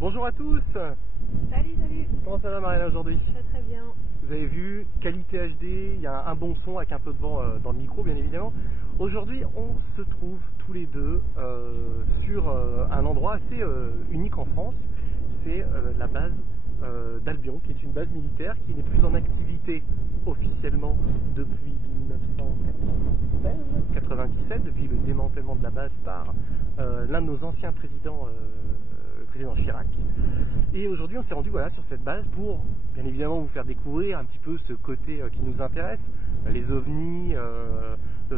Bonjour à tous. Salut, salut. Comment ça va Mariana aujourd'hui? Très très bien. Vous avez vu, qualité HD, il y a un bon son avec un peu de vent dans le micro bien évidemment. Aujourd'hui on se trouve tous les deux sur un endroit assez unique en France. C'est la base d'Albion, qui est une base militaire qui n'est plus en activité officiellement depuis 1997, depuis le démantèlement de la base par l'un de nos anciens présidents, le président Chirac. Et aujourd'hui on s'est rendu sur cette base pour bien évidemment vous faire découvrir un petit peu ce côté qui nous intéresse, les ovnis,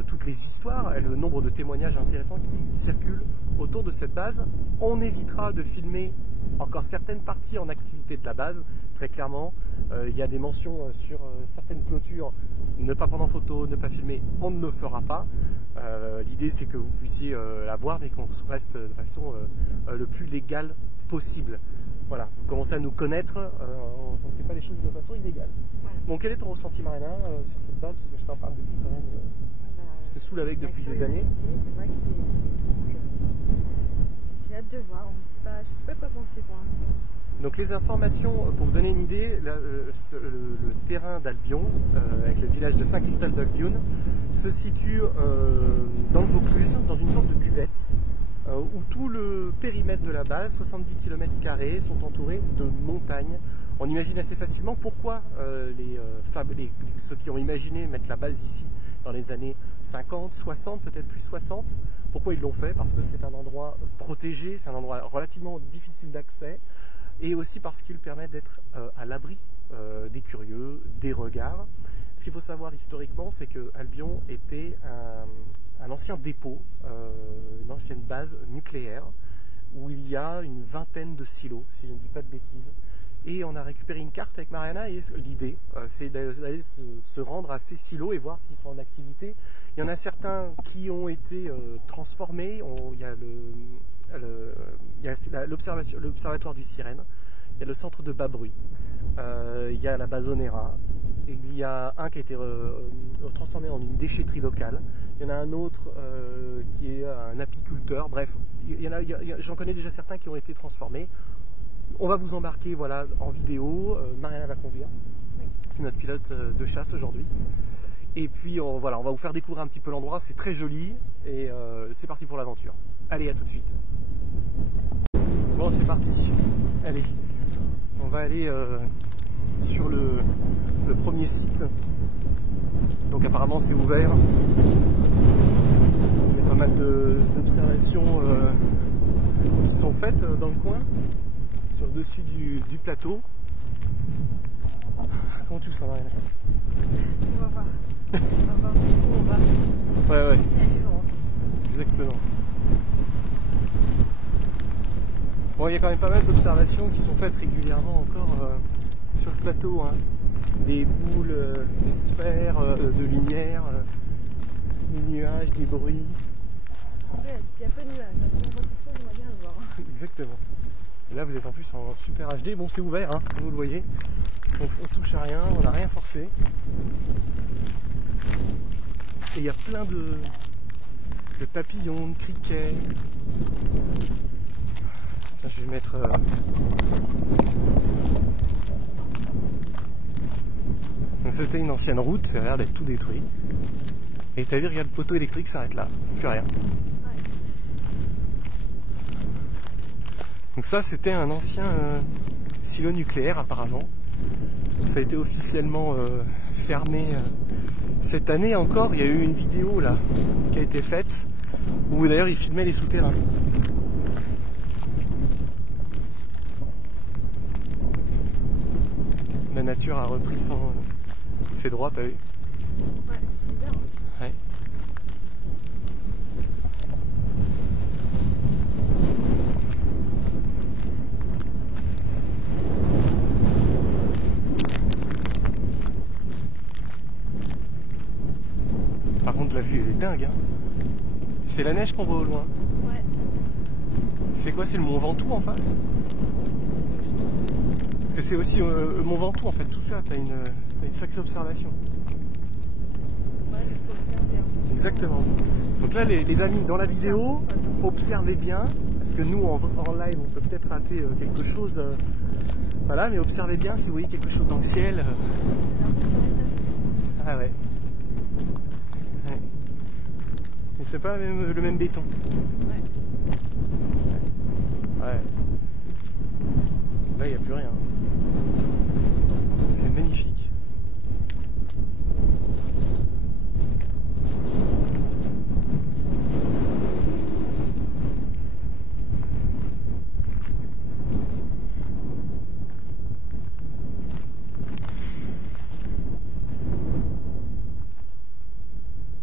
toutes les histoires et le nombre de témoignages intéressants qui circulent autour de cette base. On évitera de filmer encore certaines parties en activité de la base, très clairement. Il y a des mentions sur certaines clôtures, ne pas prendre en photo, ne pas filmer, on ne le fera pas. L'idée c'est que vous puissiez la voir, mais qu'on reste de façon le plus légale possible. Voilà, vous commencez à nous connaître, on ne fait pas les choses de façon illégale. Ouais. Bon, quel est ton ressenti Mariana sur cette base? Parce que je t'en parle depuis quand même, je te saoule avec depuis des années. C'est vrai que c'est étrange. J'ai hâte de voir, je sais pas quoi penser pour l'instant. Donc les informations, pour vous donner une idée, le terrain d'Albion, avec le village de Saint-Christophe d'Albion, se situe dans le Vaucluse, dans une sorte de cuvette, où tout le périmètre de la base, 70 km², sont entourés de montagnes. On imagine assez facilement pourquoi ceux qui ont imaginé mettre la base ici dans les années 50, 60, peut-être plus 60, pourquoi ils l'ont fait? Parce que c'est un endroit protégé, c'est un endroit relativement difficile d'accès, et aussi parce qu'il permet d'être à l'abri des curieux, des regards. Ce qu'il faut savoir historiquement, c'est que Albion était un ancien dépôt, une ancienne base nucléaire, où il y a une vingtaine de silos, si je ne dis pas de bêtises. Et on a récupéré une carte avec Mariana, et l'idée, c'est d'aller se rendre à ces silos et voir s'ils sont en activité. Il y en a certains qui ont été transformés. Il y a l'observatoire du Sirène, il y a le centre de Bas-Bruit, il y a la base Onera, et il y a un qui a été transformé en une déchetterie locale. Il y en a un autre qui est un apiculteur. Bref, j'en connais déjà certains qui ont été transformés. On va vous embarquer en vidéo. Mariana va conduire. Oui. C'est notre pilote de chasse aujourd'hui. Et puis on va vous faire découvrir un petit peu l'endroit. C'est très joli et c'est parti pour l'aventure. Allez, à tout de suite. Bon, c'est parti. Allez, on va aller sur le premier site. Donc apparemment c'est ouvert. Il y a pas mal d'observations qui sont faites dans le coin, sur le dessus du plateau. Comment tu le sens, Mariana? On va voir. On va voir où on va. Ouais. Il y a du vent. Exactement. Bon, il y a quand même pas mal d'observations qui sont faites régulièrement encore sur le plateau. Hein. Des boules, des sphères de lumière, des nuages, des bruits. Ouais, il y a peu de nuages. Si on voit quelque chose, on va bien le voir. Exactement. Et là, vous êtes en plus en super HD. Bon, c'est ouvert, hein, comme vous le voyez. On touche à rien, on n'a rien forcé. Et il y a plein de papillons, de criquets. Tiens, je vais mettre... Donc c'était une ancienne route, ça a l'air d'être tout détruit. Et t'as vu, regarde, le poteau électrique s'arrête là, plus rien. Ouais. Donc ça, c'était un ancien silo nucléaire apparemment. Ça a été officiellement fermé cette année encore. Il y a eu une vidéo là qui a été faite où d'ailleurs ils filmaient les souterrains. La nature a repris ses droits, t'as vu? Ouais, c'est bizarre. Ouais. Par contre, la vue elle est dingue, hein. C'est la neige qu'on voit au loin. Ouais. C'est quoi? C'est le Mont Ventoux en face? Parce que c'est aussi le Mont Ventoux en fait, tout ça, t'as une sacrée observation. Ouais, il faut observer. Exactement. Donc là, les amis, dans la vidéo, observez bien, Parce que nous, en live, on peut peut-être rater quelque chose. Voilà, mais observez bien si vous voyez quelque chose dans le ciel. Ah ouais. Ouais. Mais c'est pas le même béton. Ouais. Là, il n'y a plus rien. C'est magnifique.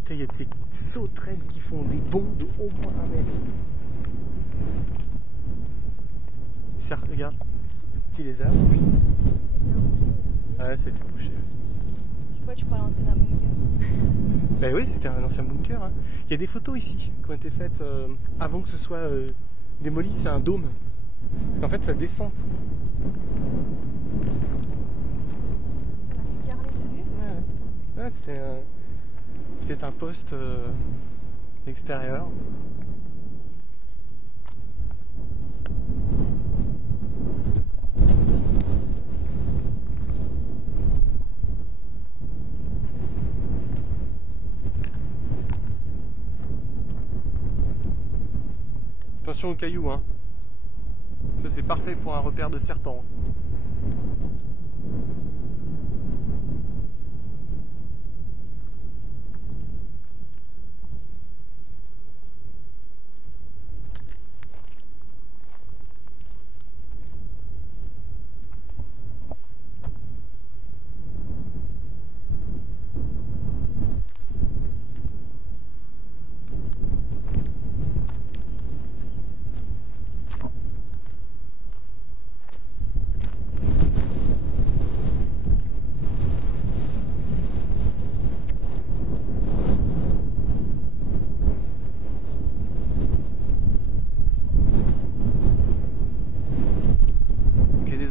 Il y a de ces sauterelles qui font des bonds de au moins 1 mètre. Ça, regarde, petit lézard. Ouais, c'est tout bouché. C'est quoi, tu crois l'entrée d'un bunker? Ben oui, c'était un ancien bunker. Hein. Il y a des photos ici qui ont été faites avant que ce soit démoli. C'est un dôme. Parce qu'en fait, ça descend. C'est carré, t'as vu? Ouais, c'était peut-être un poste extérieur. Attention aux cailloux, hein. Ça c'est parfait pour un repère de serpent.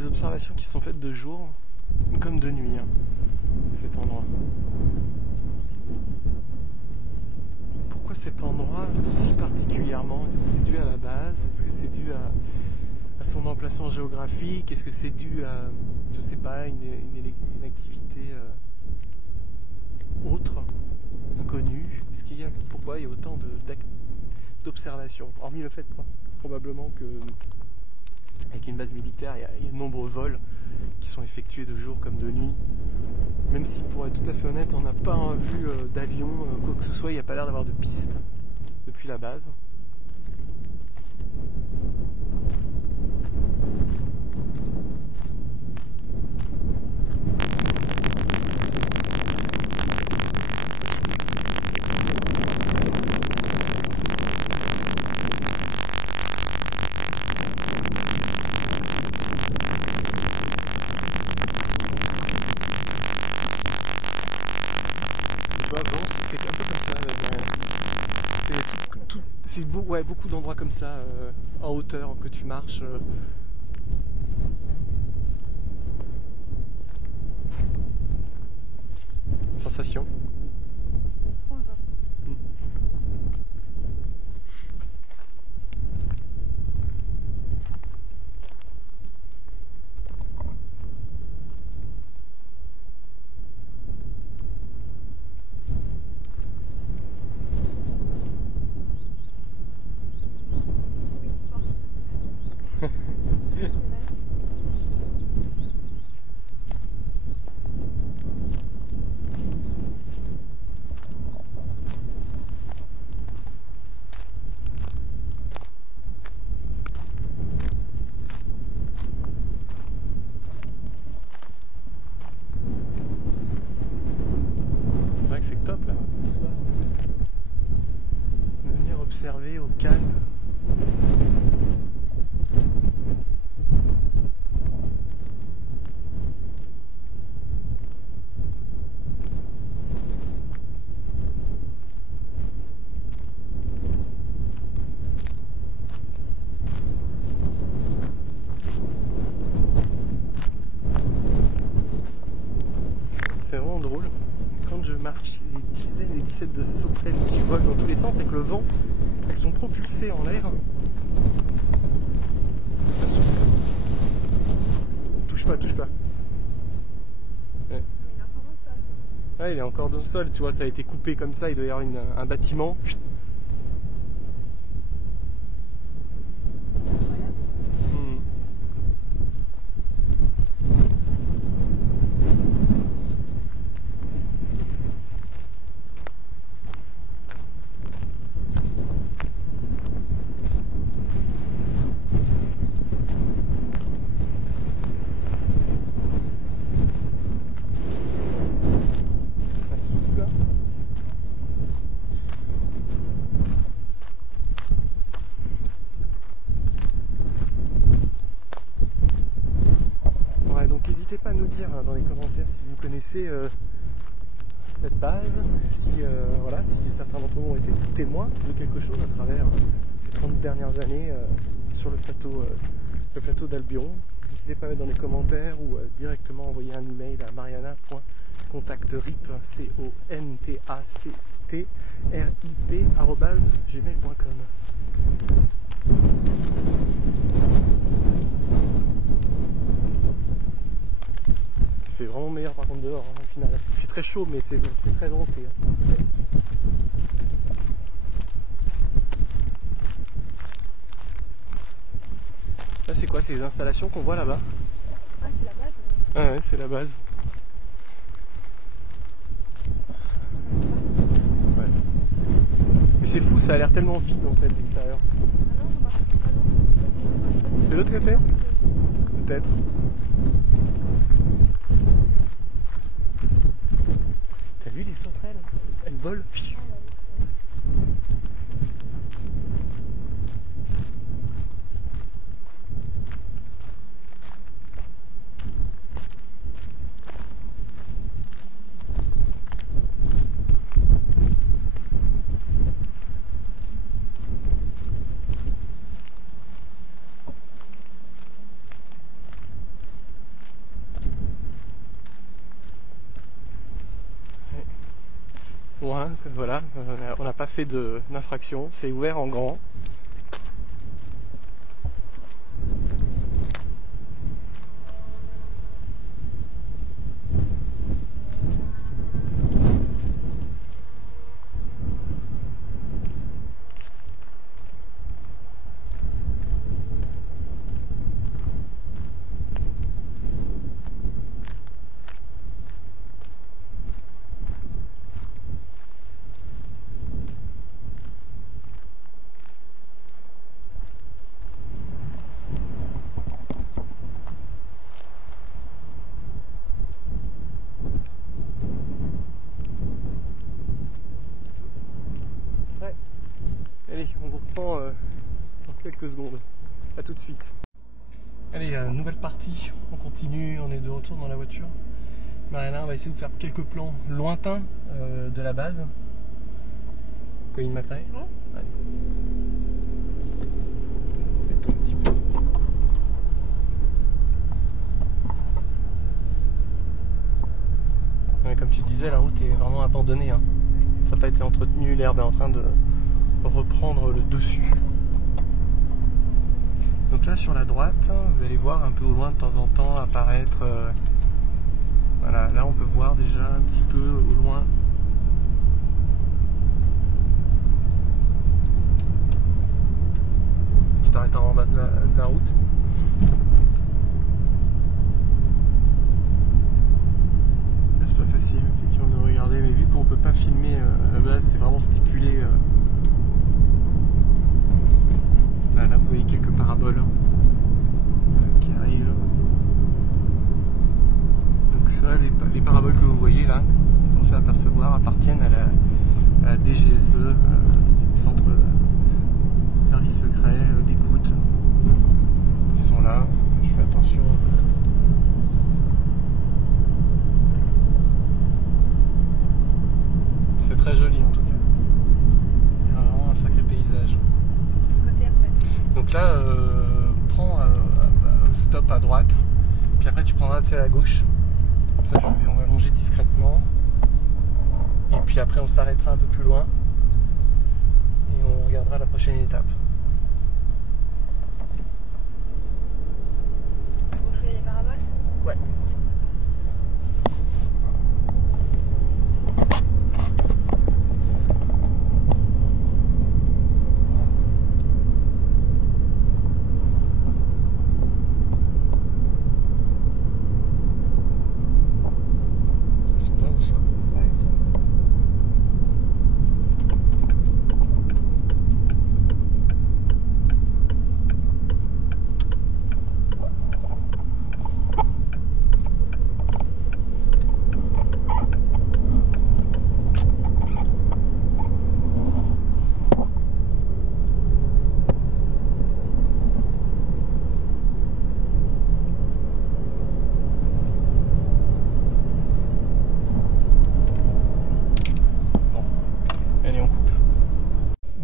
Observations qui sont faites de jour comme de nuit, hein, cet endroit. Pourquoi cet endroit si particulièrement? Est-ce que c'est dû à la base? Est-ce que c'est dû à son emplacement géographique? Est-ce que c'est dû à, je sais pas, une activité autre, inconnue? Est-ce qu'il y a, pourquoi il y a autant d'observations? Hormis le fait probablement que avec une base militaire, il y a de nombreux vols qui sont effectués de jour comme de nuit. Même si, pour être tout à fait honnête, on n'a pas vu d'avion, quoi que ce soit, il n'y a pas l'air d'avoir de piste depuis la base. C'est un peu comme ça. C'est beaucoup d'endroits comme ça, en hauteur, que tu marches. Sensation. C'est étrange. Hein. C'est vrai que c'est top là. Venir observer au calme. C'est vraiment drôle. Quand je marche, il y a des dizaines et des dizaines de sauterelles qui volent dans tous les sens avec le vent. Elles sont propulsées en l'air. pas, touche pas. Ouais. Il est encore dans le sol. Ouais, il est encore dans le sol, tu vois, ça a été coupé comme ça, il doit y avoir un bâtiment. Hmm. Ça souffle là. Ouais, donc n'hésitez pas à nous dire dans les commentaires si vous connaissez cette base, si, voilà, si certains d'entre vous ont été témoins de quelque chose à travers ces 30 dernières années sur le plateau d'Albion. N'hésitez pas à mettre dans les commentaires ou directement envoyer un email à mariana.contactrip, contactrip@gmail.com. Il fait vraiment meilleur par contre dehors, hein, au final. Il fait très chaud mais c'est très venté. Hein. Là c'est quoi? C'est les installations qu'on voit là-bas? Ah, c'est la base. Ah ouais, c'est la base. Ouais. Mais c'est fou, ça a l'air tellement vide en fait l'extérieur. Ah non, ça marche pas. Ah non. C'est l'autre côté? Peut-être. T'as vu les sauterelles? Elles volent. Ouais, voilà, on n'a pas fait d'infraction, c'est ouvert en grand. Allez, on vous reprend dans quelques secondes. A tout de suite. Allez, nouvelle partie. On continue, on est de retour dans la voiture. Mariana, on va essayer de faire quelques plans lointains de la base. Colline Macrae. C'est bon? Ouais. Faites un petit peu. Ouais, comme tu disais, la route est vraiment abandonnée. Hein. Ça n'a pas été entretenu, l'herbe est en train de reprendre le dessus. Donc là sur la droite, vous allez voir un peu au loin de temps en temps apparaître, voilà, là on peut voir déjà un petit peu au loin tu t'arrêtes en bas de la route. Là c'est pas facile effectivement de regarder, mais vu qu'on peut pas filmer la base, c'est vraiment stipulé. Là, vous voyez quelques paraboles qui arrivent. Donc ça, les paraboles que vous voyez là, vous commencez à apercevoir, appartiennent à la DGSE, Centre Service Secret d'écoute. Ils sont là, je fais attention. C'est très joli en tout cas. Il y a vraiment un sacré paysage. Donc là, prends stop à droite, puis après tu prendras à la gauche. Comme ça, on va longer discrètement. Et puis après, on s'arrêtera un peu plus loin. Et on regardera la prochaine étape. Vous jouez les paraboles?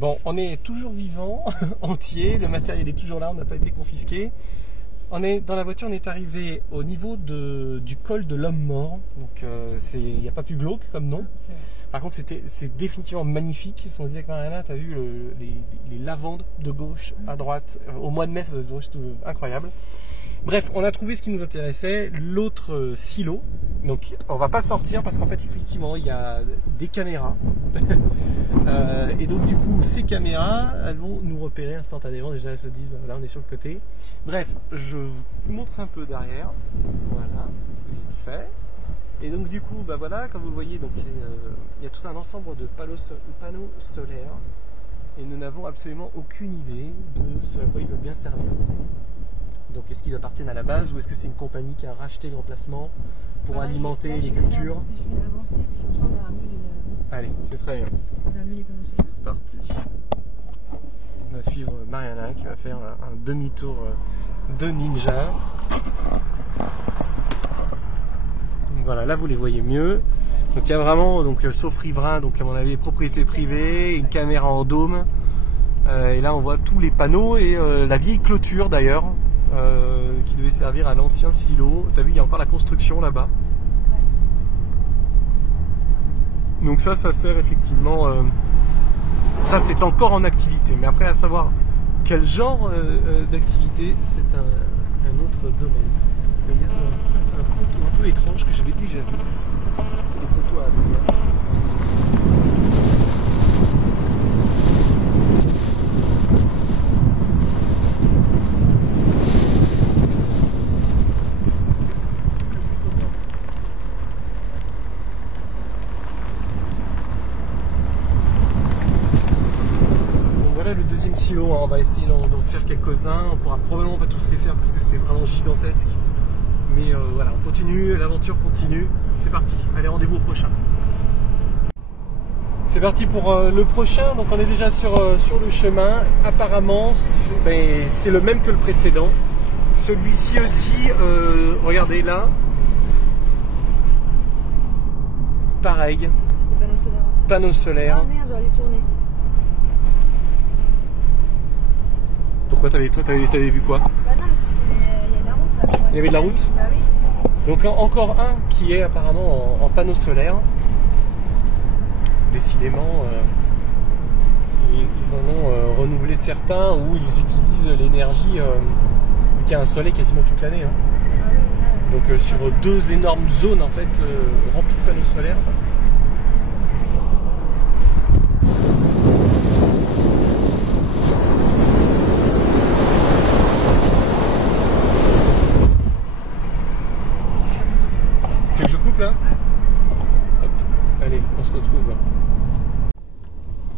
Bon, on est toujours vivant, entier, le matériel est toujours là, on n'a pas été confisqué. On est dans la voiture, on est arrivé au niveau du col de l'homme mort. Donc il n'y a pas plus glauque comme nom. Par contre, c'est définitivement magnifique. Si on se dit avec Mariana, tu as vu les lavandes de gauche à droite. Au mois de mai, ça doit être incroyable. Bref, on a trouvé ce qui nous intéressait, l'autre silo. Donc on va pas sortir parce qu'en fait effectivement il y a des caméras. Et donc du coup ces caméras elles vont nous repérer instantanément. Déjà elles se disent là on est sur le côté. Bref, je vous montre un peu derrière. Voilà, vite fait. Et donc du coup bah voilà, comme vous le voyez, donc il y a tout un ensemble de panneaux solaires. Et nous n'avons absolument aucune idée de ce à quoi ils veulent bien servir. Donc est-ce qu'ils appartiennent à la base ou est-ce que c'est une compagnie qui a racheté l'emplacement pour alimenter les cultures? Je vais avancer, puis je me sens vers un mur. Allez, c'est très bien. C'est parti. On va suivre Mariana qui va faire un demi-tour de ninja. Donc voilà, là vous les voyez mieux. Donc il y a vraiment, donc, sauf riverain, donc à mon avis propriété privée, une caméra en dôme. Et là on voit tous les panneaux et la vieille clôture d'ailleurs. Qui devait servir à l'ancien silo. T'as vu, il y a encore la construction là-bas. Donc ça sert effectivement. Ça, c'est encore en activité. Mais après, à savoir quel genre d'activité, c'est un autre domaine. Il y a un poteau un peu étrange que j'avais déjà vu. Je sais pas si c'est des poteaux à Amiens. Silo, on va essayer d'en faire quelques-uns. On pourra probablement pas tous les faire parce que c'est vraiment gigantesque. Mais voilà, on continue, l'aventure continue. C'est parti. Allez, rendez-vous au prochain. C'est parti pour le prochain. Donc on est déjà sur le chemin. Apparemment, c'est le même que le précédent. Celui-ci aussi, regardez là. Pareil. Panneaux solaires. Ah merde, j'aurais dû tourner. Pourquoi t'avais vu quoi? Bah non, mais c'est parce qu'il y a la route là. Il y avait de la route? Bah oui. Donc encore un qui est apparemment en panneau solaire. Décidément, ils en ont renouvelé certains où ils utilisent l'énergie, vu qu'il y a un soleil quasiment toute l'année. Hein. Ah oui, ah oui. Donc sur 2 énormes zones en fait remplies de panneaux solaires. Allez, on se retrouve.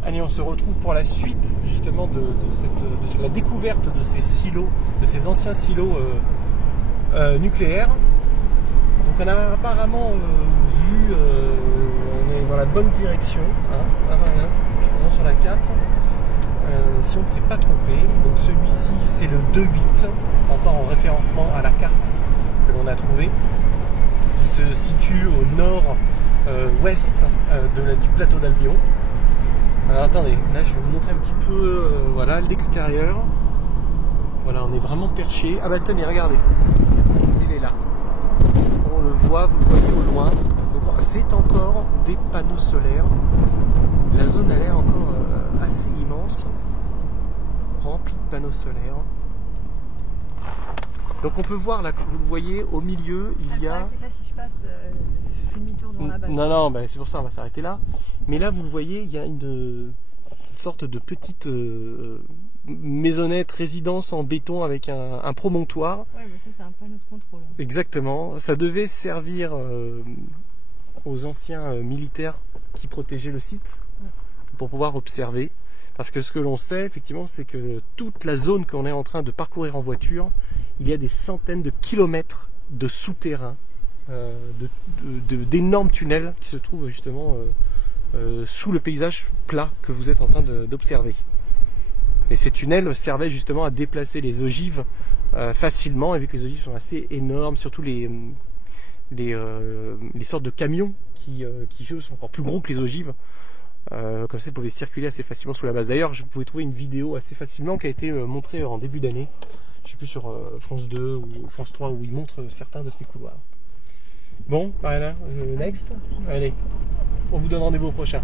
Allez, on se retrouve pour la suite justement de la découverte de ces silos, de ces anciens silos nucléaires. Donc on a apparemment vu, on est dans la bonne direction, hein, sur la carte. Si on ne s'est pas trompé, donc celui-ci c'est le 2.8, encore en référencement à la carte que l'on a trouvée, qui se situe au nord-ouest du plateau d'Albion. Alors attendez, là je vais vous montrer un petit peu voilà, l'extérieur. Voilà, on est vraiment perché. Ah bah tenez, regardez, il est là. On le voit, vous le voyez au loin. Donc c'est encore des panneaux solaires. La zone a l'air encore assez immense, remplie de panneaux solaires. Donc on peut voir là, vous le voyez, au milieu, il y a... C'est que là, si je passe, je fais demi-tour devant la base. Non, bah, c'est pour ça, on va s'arrêter là. Mais là, vous le voyez, il y a une sorte de petite maisonnette, résidence en béton avec un promontoire. Ouais, mais ça, c'est un panneau de contrôle. Hein. Exactement. Ça devait servir aux anciens militaires qui protégeaient le site pour pouvoir observer. Parce que ce que l'on sait, effectivement, c'est que toute la zone qu'on est en train de parcourir en voiture, il y a des centaines de kilomètres de souterrains, d'énormes tunnels qui se trouvent justement sous le paysage plat que vous êtes en train d'observer. Et ces tunnels servaient justement à déplacer les ogives facilement, et vu que les ogives sont assez énormes, surtout les sortes de camions qui eux, sont encore plus gros que les ogives, Comme ça, ils pouvaient circuler assez facilement sous la base. D'ailleurs, je pouvais trouver une vidéo assez facilement qui a été montrée en début d'année. Je sais plus sur France 2 ou France 3 où ils montrent certains de ces couloirs. Bon, Mariana, next. Allez, on vous donne rendez-vous au prochain.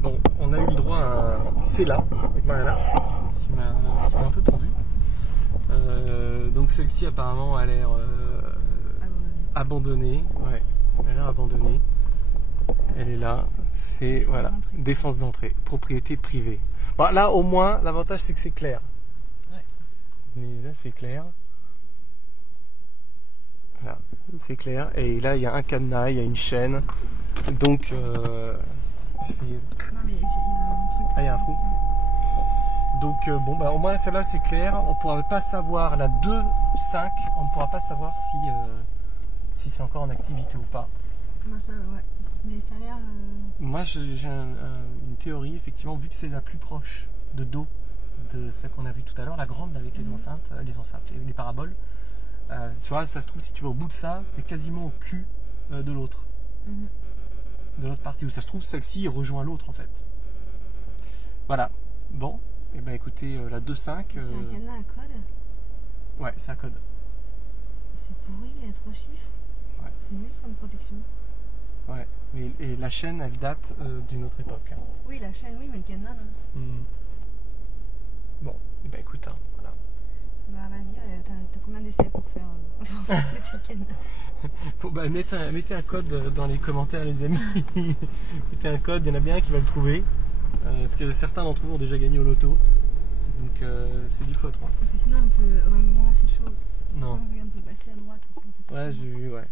Bon, on a eu le droit à un CELA avec Mariana, qui m'a un peu tendu. Donc celle-ci apparemment a l'air abandonnée. Ouais, elle a l'air abandonnée. Elle est là. C'est voilà, défense d'entrée, propriété privée. Bon, là au moins, l'avantage c'est que c'est clair. Ouais. Mais là c'est clair. Voilà, c'est clair. Et là il y a un cadenas, il y a une chaîne. Donc Non, mais il y a un truc. Ah, il y a un trou. Donc bon bah au moins celle-là c'est clair. On ne pourra pas savoir la 2.5, on ne pourra pas savoir si c'est encore en activité ou pas. Moi ça ouais. Mais ça a l'air. Moi j'ai une théorie effectivement, vu que c'est la plus proche de dos de celle qu'on a vue tout à l'heure, la grande avec les enceintes, les paraboles. Tu vois, ça se trouve si tu vas au bout de ça, tu es quasiment au cul de l'autre. De l'autre partie, où ça se trouve celle-ci rejoint l'autre en fait. Voilà. Bon, et ben écoutez, la 2.5. C'est un cadenas à code. Ouais, c'est un code. C'est pourri, il y a 3 chiffres. Ouais. C'est nul comme protection. Ouais, et la chaîne elle date d'une autre époque. Hein. Oui, la chaîne, oui, mais le cadenas là. Bon, et ben écoute, hein, voilà. Bah vas-y, t'as combien d'essais pour faire tes cadenas? Bon, bah, mettez un code dans les commentaires les amis. Mettez un code, il y en a bien un qui va le trouver. Parce que certains d'entre vous ont déjà gagné au loto. Donc c'est du x3. Parce que sinon on peut. Ouais, bon, là c'est chaud. Sinon, Non. On peut passer à droite. Ouais, j'ai vu, ouais.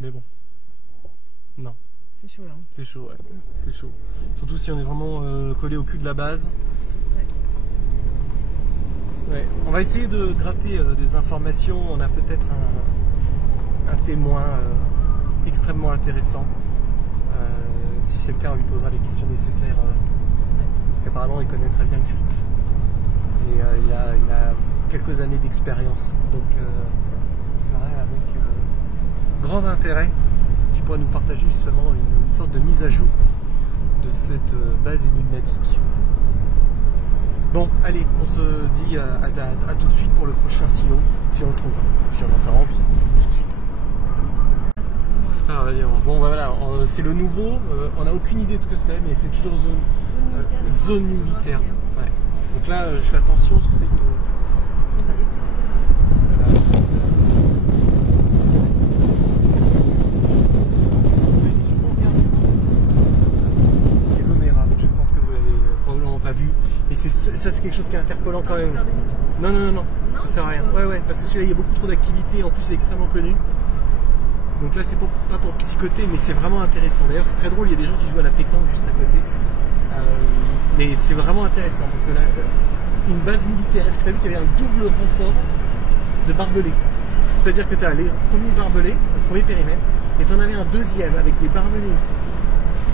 Mais bon. Non. C'est chaud là. Hein. C'est chaud, ouais. C'est chaud. Surtout si on est vraiment collé au cul de la base. Ouais. On va essayer de gratter des informations. On a peut-être un témoin extrêmement intéressant. Si c'est le cas, on lui posera les questions nécessaires. Parce qu'apparemment, il connaît très bien le site. Et il a quelques années d'expérience. Donc, ce serait avec grand intérêt qu'il pourrait nous partager justement une sorte de mise à jour de cette base énigmatique. Bon, allez, on se dit à tout de suite pour le prochain silo, si on le trouve, si on a encore envie, tout de suite. C'est pas grave, bon voilà, c'est le nouveau, on n'a aucune idée de ce que c'est, mais c'est toujours zone militaire. Ouais. Donc là, je fais attention, j'essaie de... Voilà. Pas vu, et ça c'est quelque chose qui est interpellant quand même. Non, ça sert à rien. Ouais, parce que celui-là il y a beaucoup trop d'activités, en plus c'est extrêmement connu. Donc là c'est pas pour psychoter, mais c'est vraiment intéressant. D'ailleurs c'est très drôle, il y a des gens qui jouent à la pétanque juste à côté. Mais c'est vraiment intéressant parce que là, une base militaire, est-ce que tu as vu qu'il y avait un double renfort de barbelés? C'est-à-dire que tu as les premiers barbelés, le premier périmètre, et tu en avais un deuxième avec des barbelés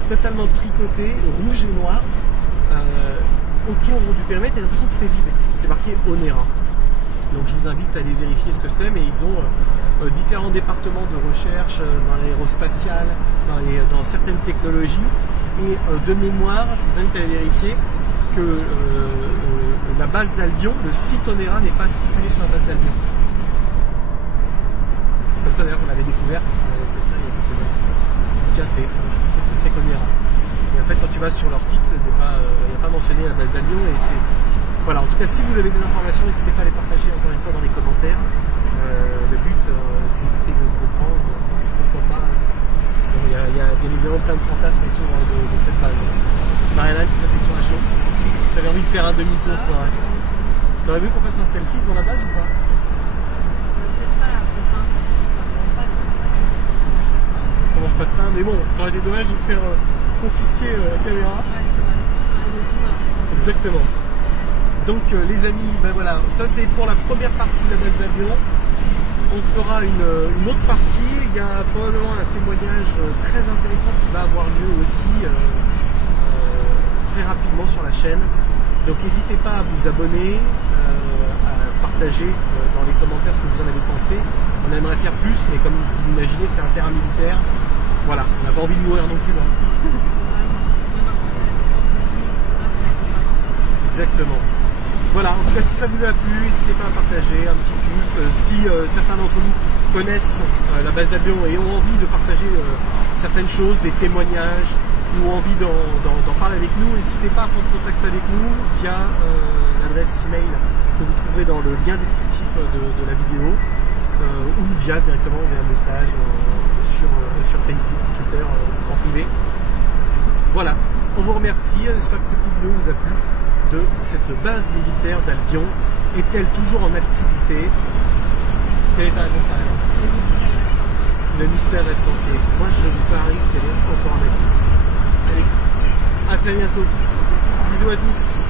totalement tricotés, rouges et noirs. Autour du périmètre, il y a l'impression que c'est vide. C'est marqué Onera. Donc je vous invite à aller vérifier ce que c'est, mais ils ont différents départements de recherche dans l'aérospatial, dans certaines technologies. Et de mémoire, je vous invite à aller vérifier que la base d'Albion, le site Onera n'est pas stipulé sur la base d'Albion. C'est comme ça d'ailleurs qu'on l'avait découvert quand on avait fait ça il y a quelques années. Tiens, c'est étrange. Qu'est-ce que c'est qu'Onera? Et en fait, quand tu vas sur leur site, il n'y a pas mentionné la base d'Albion. Et c'est... Voilà, en tout cas, si vous avez des informations, n'hésitez pas à les partager encore une fois dans les commentaires. Le but, c'est d'essayer de comprendre pourquoi pas. Il y a bien évidemment plein de fantasmes autour de cette base. Mariana, une petite réflexion à chaud. Tu avais envie de faire un demi-tour, toi. Hein. Tu aurais vu qu'on fasse un selfie devant la base ou pas? Peut-être pas un selfie, ça mange pas de pain, mais bon, ça aurait été dommage de se faire confisquer la caméra. Ouais, c'est vrai. Exactement. Donc les amis, ben voilà, ça c'est pour la première partie de la base d'Albion. On fera une autre partie. Il y a probablement un témoignage très intéressant qui va avoir lieu aussi très rapidement sur la chaîne. Donc n'hésitez pas à vous abonner, à partager dans les commentaires ce que vous en avez pensé. On aimerait faire plus, mais comme vous l'imaginez, c'est un terrain militaire. Voilà, on n'a pas envie de mourir non plus. Hein. Exactement. Voilà, en tout cas si ça vous a plu, n'hésitez pas à partager, un petit pouce. Si certains d'entre vous connaissent la base d'Albion et ont envie de partager certaines choses, des témoignages, ou envie d'en parler avec nous, n'hésitez pas à prendre contact avec nous via l'adresse email que vous trouverez dans le lien descriptif de la vidéo, ou directement via un message sur Facebook, Twitter, en privé. Voilà, on vous remercie, j'espère que cette vidéo vous a plu, de cette base militaire d'Albion. Est-elle toujours en activité? Quelle est ta réponse, Ariane? Le mystère reste entier. Moi je vous parie qu'elle est encore en activité. Allez, à très bientôt. Bisous à tous.